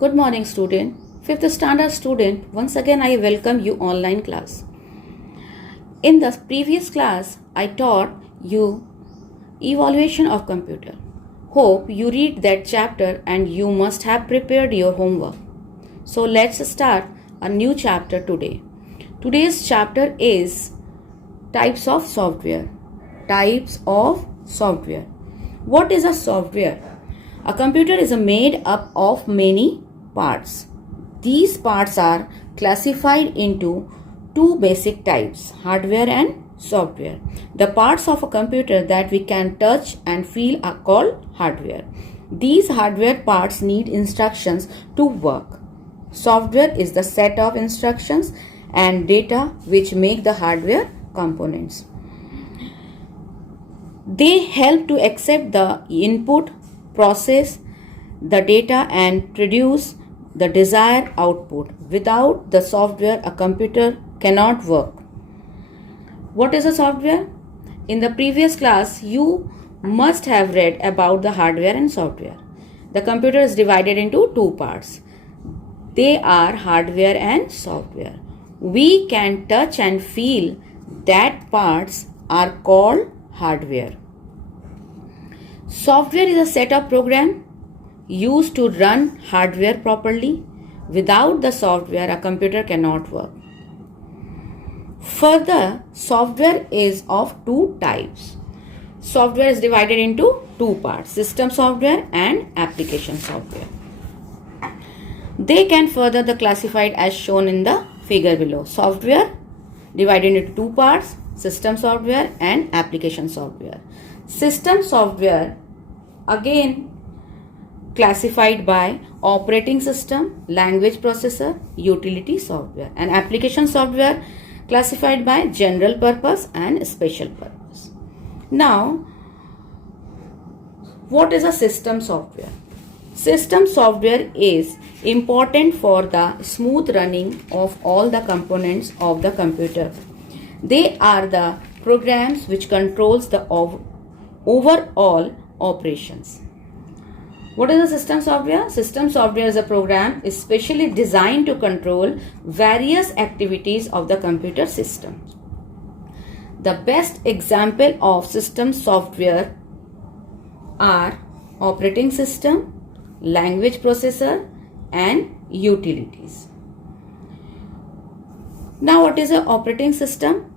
Good morning, student. Fifth standard student, once again I welcome you online class. In the previous class, I taught you evaluation of computer. Hope you read that chapter and you must have prepared your homework. So let's start a new chapter today. Today's chapter is types of software. Types of software. What is a software? A computer is made up of many parts. These parts are classified into two basic types, hardware and software. The parts of a computer that we can touch and feel are called hardware. These hardware parts need instructions to work. Software is the set of instructions and data which make the hardware components. They help to accept the input, process the data and produce the desired output. Without the software, a computer cannot work. What is a software? In the previous class, you must have read about the hardware and software. The computer is divided into two parts. They are hardware and software. We can touch and feel that parts are called hardware. Software is a set of programs used to run hardware properly. Without the software, a computer cannot work. Further, software is of two types. Software is divided into two parts, system software and application software. They can further be classified as shown in the figure below. Software divided into two parts, system software and application software. System software again classified by operating system, language processor, utility software, and application software classified by general purpose and special purpose. Now, what is a system software? System software is important for the smooth running of all the components of the computer. They are the programs which controls the overall operations. What is a system software? System software is a program especially designed to control various activities of the computer system. The best example of system software are operating system, language processor and utilities. Now, what is an operating system?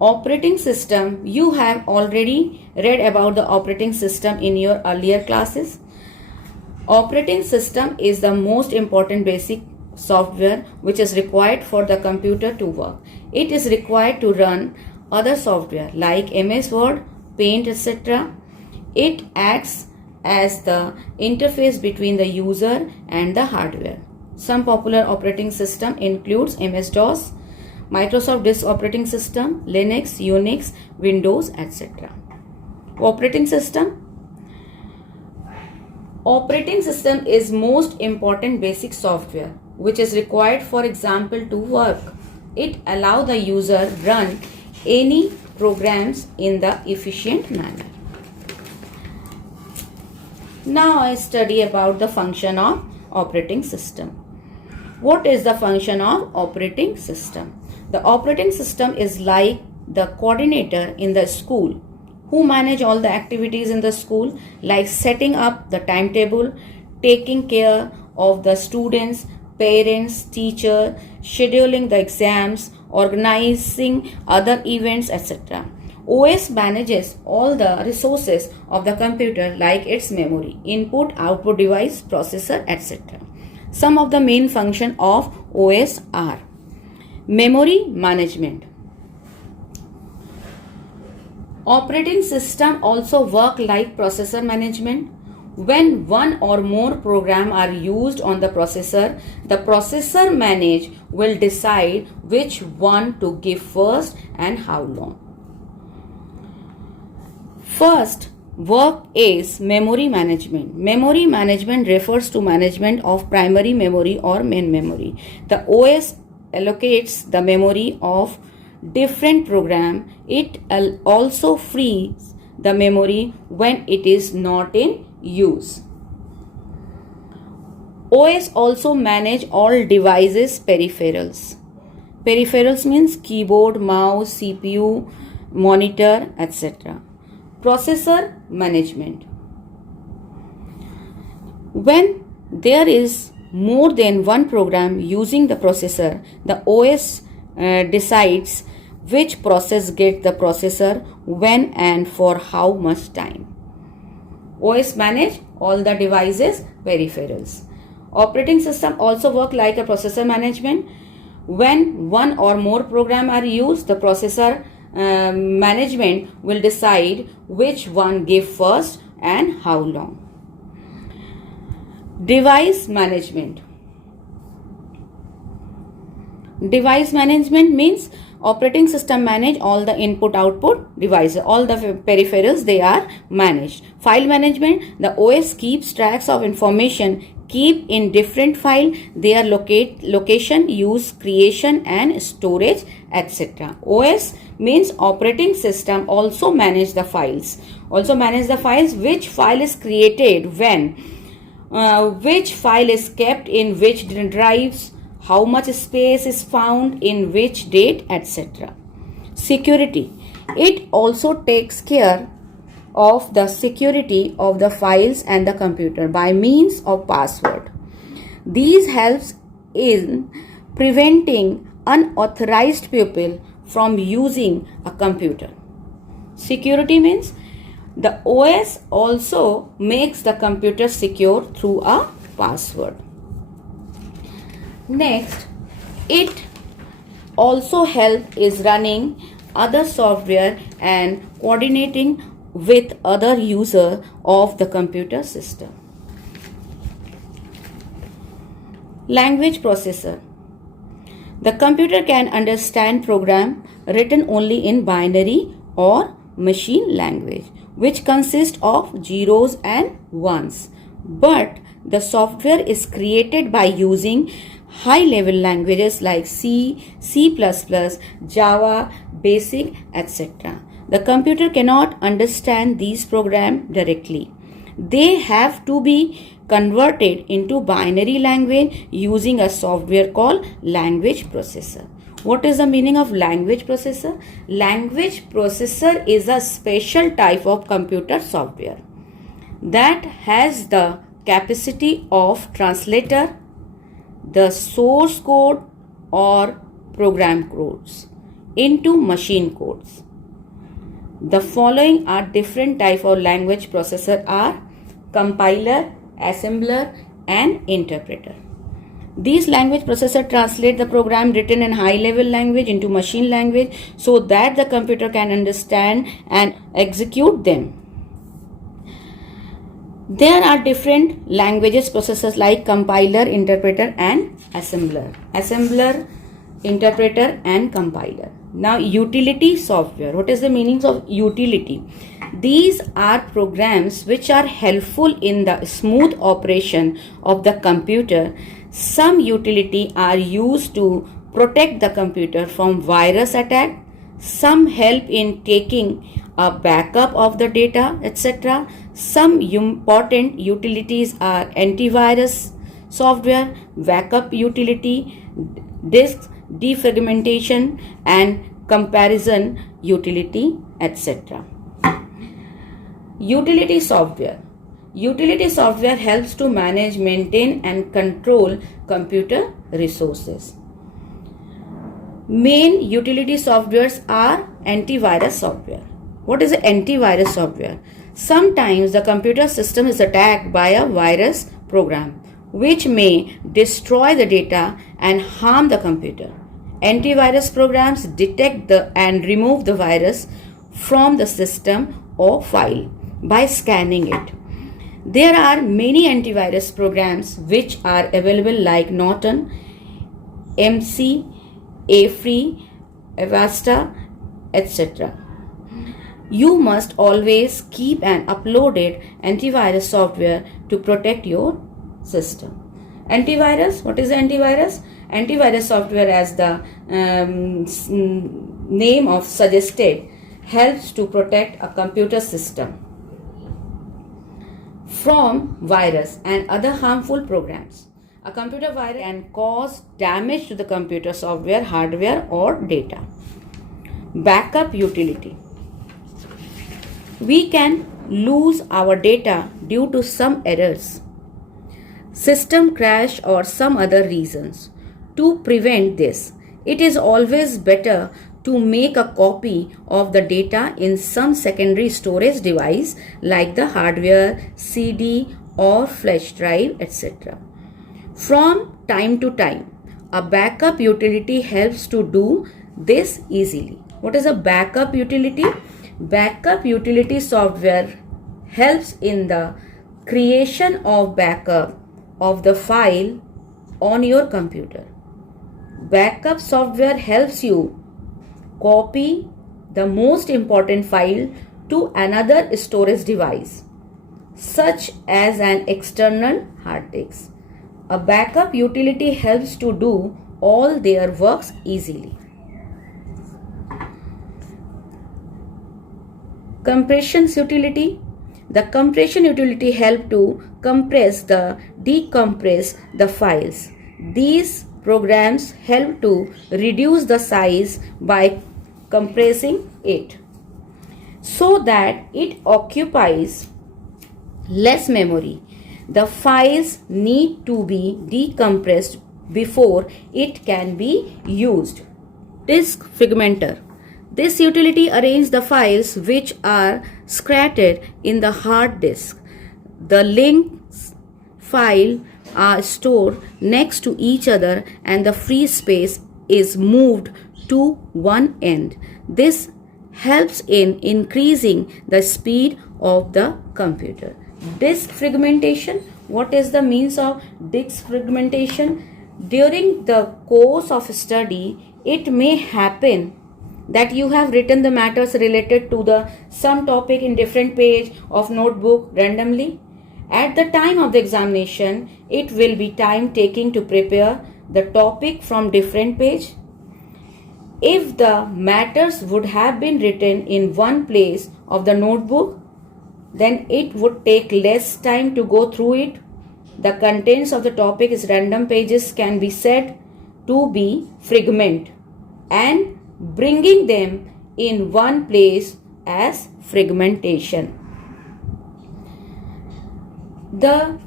Operating system, you have already read about the operating system in your earlier classes. Operating system is the most important basic software which is required for the computer to work. It is required to run other software like MS Word, Paint, etc. It acts as the interface between the user and the hardware. Some popular operating system includes MS-DOS, Microsoft Disk Operating System, Linux, Unix, Windows, etc. Operating system. Operating system is most important basic software which is required, for example, to work. It allows the user run any programs in the efficient manner. Now I study about the function of operating system. What is the function of operating system? The operating system is like the coordinator in the school who manage all the activities in the school, like setting up the timetable, taking care of the students, parents, teacher, scheduling the exams, organizing other events, etc. OS manages all the resources of the computer like its memory, input, output device, processor, etc. Some of the main functions of OS are memory management. Operating system also work like processor management. When one or more programs are used on the processor manager will decide which one to give first and how long. First work is memory management. Memory management refers to management of primary memory or main memory. The OS allocates the memory of different program. It also frees the memory when it is not in use. OS also manage all devices peripherals. Peripherals means keyboard, mouse, CPU, monitor, etc. Processor management. When there is more than one program using the processor, the OS decides which process gets the processor, when and for how much time. OS manage all the devices peripherals. Operating system also work like a processor management. When one or more program are used, the processor management will decide which one give first and how long. Device management. Device management means operating system manage all the input output devices, all the peripherals they are managed. File management, the OS keeps tracks of information keep in different file, their location, use, creation and storage, etc. OS means operating system also manage the files. Which file is created when, which file is kept in which drives, how much space is found in which date, etc. Security. It also takes care of the security of the files and the computer by means of password. These helps in preventing unauthorized people from using a computer. Security means the OS also makes the computer secure through a password. Next, it also helps is running other software and coordinating with other user of the computer system. Language processor. The computer can understand program written only in binary or machine language, which consists of zeros and ones. But the software is created by using high-level languages like C, C++, Java, Basic, etc. The computer cannot understand these programs directly. They have to be converted into binary language using a software called language processor. What is the meaning of language processor? Language processor is a special type of computer software that has the capacity of translator the source code or program codes into machine codes. The following are different type of language processor are compiler, assembler and interpreter. These language processors translate the program written in high level language into machine language so that the computer can understand and execute them. There are different languages processors like compiler, interpreter and assembler. Assembler, interpreter and compiler. Now utility software. What is the meaning of utility? These are programs which are helpful in the smooth operation of the computer. Some utility are used to protect the computer from virus attack. Some help in taking a backup of the data, etc. Some important utilities are antivirus software, backup utility, disk defragmentation and comparison utility, etc. Utility software. Utility software helps to manage, maintain and control computer resources. Main utility softwares are antivirus software. What is antivirus software? Sometimes the computer system is attacked by a virus program which may destroy the data and harm the computer. Antivirus programs detect and remove the virus from the system or file by scanning it. There are many antivirus programs which are available like Norton, MC, A-Free, Avasta, etc. You must always keep an uploaded antivirus software to protect your system. Antivirus, what is antivirus? Antivirus software, as the name of suggested, helps to protect a computer system from virus and other harmful programs. A computer virus can cause damage to the computer software, hardware, or data. Backup utility. We can lose our data due to some errors, system crash, or some other reasons. To prevent this, it is always better to make a copy of the data in some secondary storage device like the hardware, CD, or flash drive, etc. From time to time, a backup utility helps to do this easily. What is a backup utility? Backup utility software helps in the creation of backup of the file on your computer. Backup software helps you copy the most important file to another storage device, such as an external hard disk. A backup utility helps to do all their works easily. Compression utility. The compression utility helps to decompress the files. These programs help to reduce the size by compressing it so that it occupies less memory. The files need to be decompressed before it can be used. Disk fragmenter. This utility arranges the files which are scattered in the hard disk. The links file are stored next to each other and the free space is moved to one end. This helps in increasing the speed of the computer. Disk fragmentation. What is the means of disk fragmentation? During the course of study, it may happen that you have written the matters related to the some topic in different page of notebook randomly. At the time of the examination, it will be time taking to prepare the topic from different page. If the matters would have been written in one place of the notebook, then it would take less time to go through it. The contents of the topic is random pages can be said to be fragment, and bringing them in one place as fragmentation. The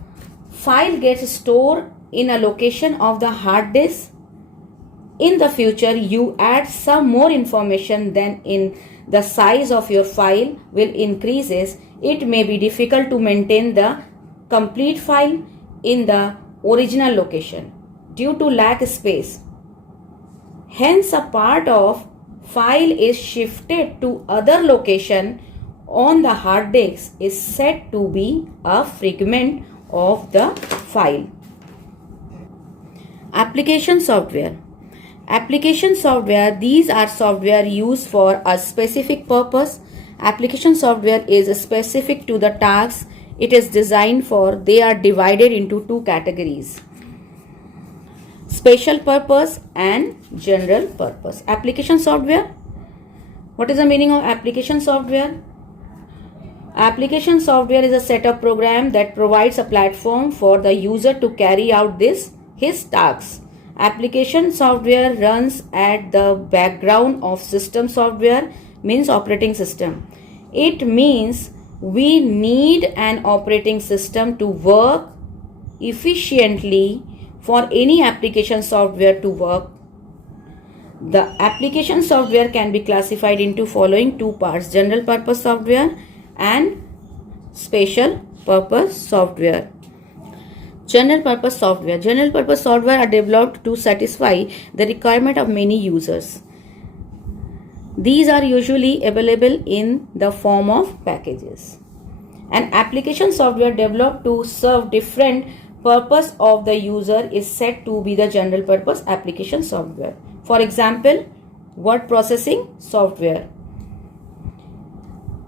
file gets stored in a location of the hard disk. In the future, you add some more information than in the size of your file will increases. It may be difficult to maintain the complete file in the original location due to lack of space. Hence, a part of file is shifted to other location on the hard disk is said to be a fragment of the file. Application software. Application software, these are software used for a specific purpose. Application software is specific to the tasks it is designed for. They are divided into two categories: special purpose and general purpose. Application software. What is the meaning of application software? Application software is a set of program that provides a platform for the user to carry out his tasks. Application software runs at the background of system software, means operating system. It means we need an operating system to work efficiently for any application software to work. The application software can be classified into following two parts: general purpose software and special purpose software. General purpose software. General purpose software are developed to satisfy the requirement of many users. These are usually available in the form of packages. An application software developed to serve different purpose of the user is said to be the general purpose application software. For example, word processing software.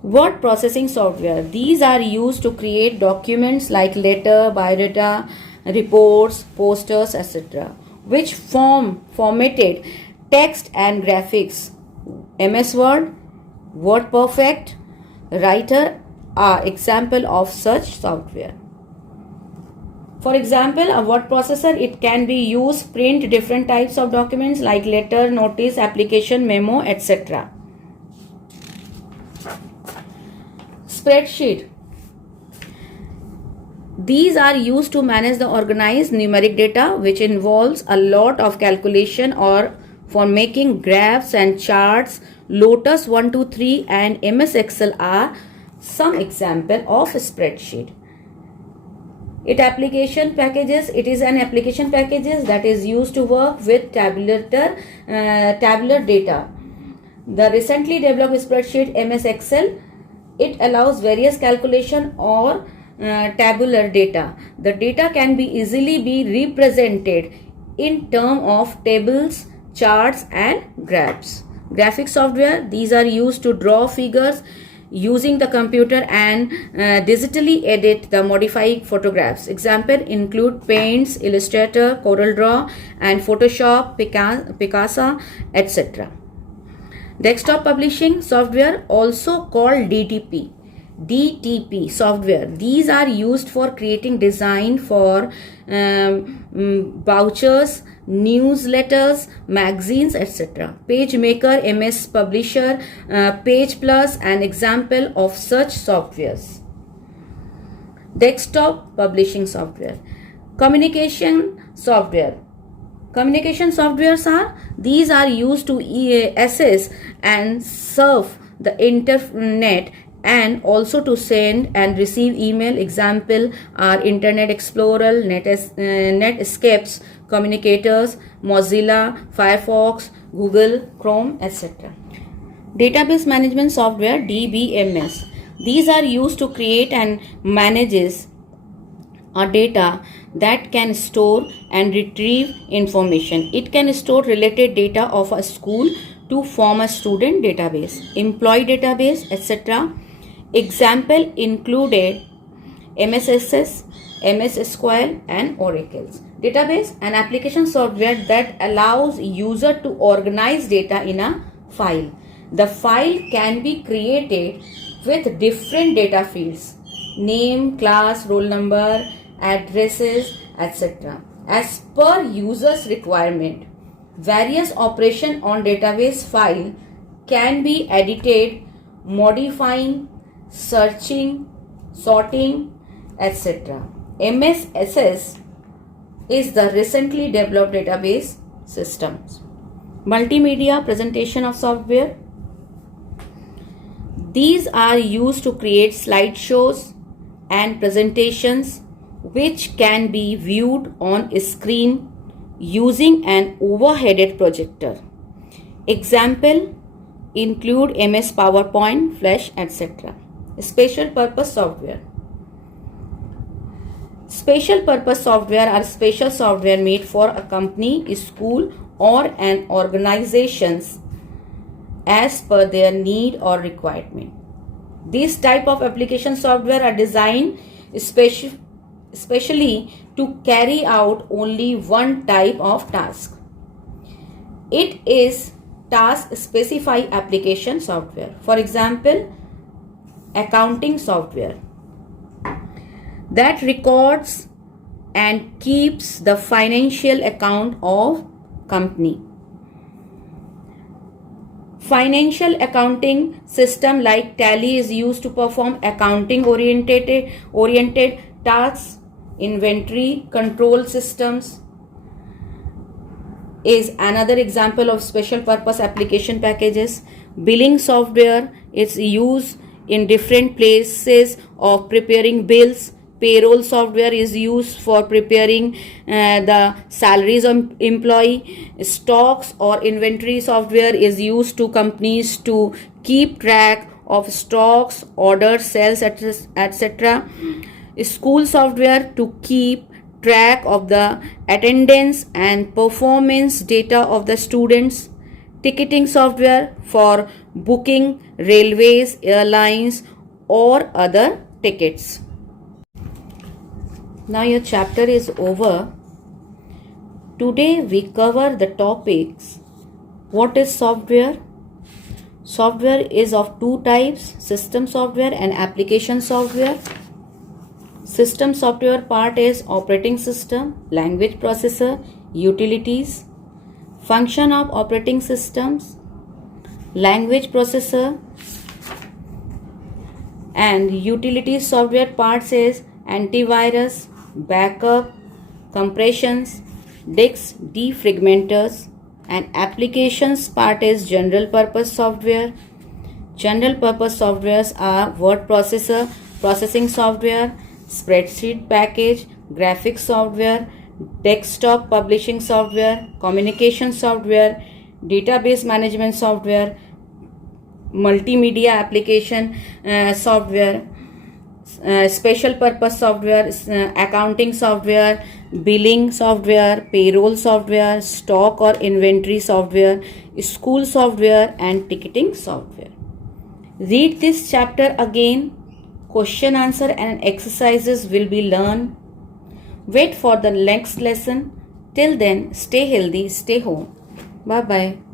Word processing software. These are used to create documents like letter, biodata, reports, posters, etc., which formatted text and graphics. MS Word, WordPerfect, Writer are example of such software. For example, a word processor, it can be used to print different types of documents like letter, notice, application, memo, etc. Spreadsheet. These are used to manage the organized numeric data, which involves a lot of calculation or for making graphs and charts. Lotus 123 and MS Excel are some example of spreadsheet. It is an application packages that is used to work with tabular data. The recently developed spreadsheet MS Excel, it allows various calculation or tabular data. The data can be easily be represented in terms of tables, charts and graphs. Graphic software, these are used to draw figures using the computer and digitally edit the modified photographs. Example include Paint, Illustrator, CorelDRAW and Photoshop, Picasa, etc. Desktop publishing software, also called DTP software. These are used for creating design for vouchers, newsletters, magazines, etc. PageMaker, MS Publisher, Page Plus, an example of such softwares. Desktop publishing software. Communication software. Communication softwares these are used to access and surf the internet and also to send and receive email. Example are Internet Explorer, Netscape, Communicators, Mozilla, Firefox, Google, Chrome, etc. Database management software, DBMS. These are used to create and manages a data that can store and retrieve information. It can store related data of a school to form a student database, employee database, etc. Example included MSSS, MS SQL and Oracles. Database, an application software that allows user to organize data in a file. The file can be created with different data fields, name, class, roll number, addresses, etc. as per user's requirement. Various operations on database file can be edited, modifying, searching, sorting, etc. MSSS is the recently developed database systems. Multimedia presentation of software. These are used to create slideshows and presentations which can be viewed on a screen using an overhead projector. Example include MS PowerPoint, Flash, etc. Special purpose software. Special purpose software are special software made for a company, a school or an organizations as per their need or requirement. These type of application software are designed especially to carry out only one type of task. It is task specified application software. For example, accounting software that records and keeps the financial account of company. Financial accounting system like Tally is used to perform accounting oriented tasks. Inventory control systems is another example of special purpose application packages. Billing software is used in different places of preparing bills. Payroll software is used for preparing the salaries of employee. Stocks or inventory software is used to companies to keep track of stocks, orders, sales, etc. School software to keep track of the attendance and performance data of the students. Ticketing software for booking railways, airlines or other tickets. Now your chapter is over. Today we cover the topics. What is software? Software is of two types, system software and application software. System software part is operating system, language processor, utilities. Function of operating systems, language processor and utilities software parts is antivirus, backup, compressions, disk defragmenters, and applications part is general purpose software. General purpose softwares are word processor, processing software, spreadsheet package, graphics software, desktop publishing software, communication software, database management software, multimedia application software, special purpose software, accounting software, billing software, payroll software, stock or inventory software, school software, and ticketing software. Read this chapter again. Question answer and exercises will be learned. Wait for the next lesson. Till then, stay healthy, stay home. Bye bye.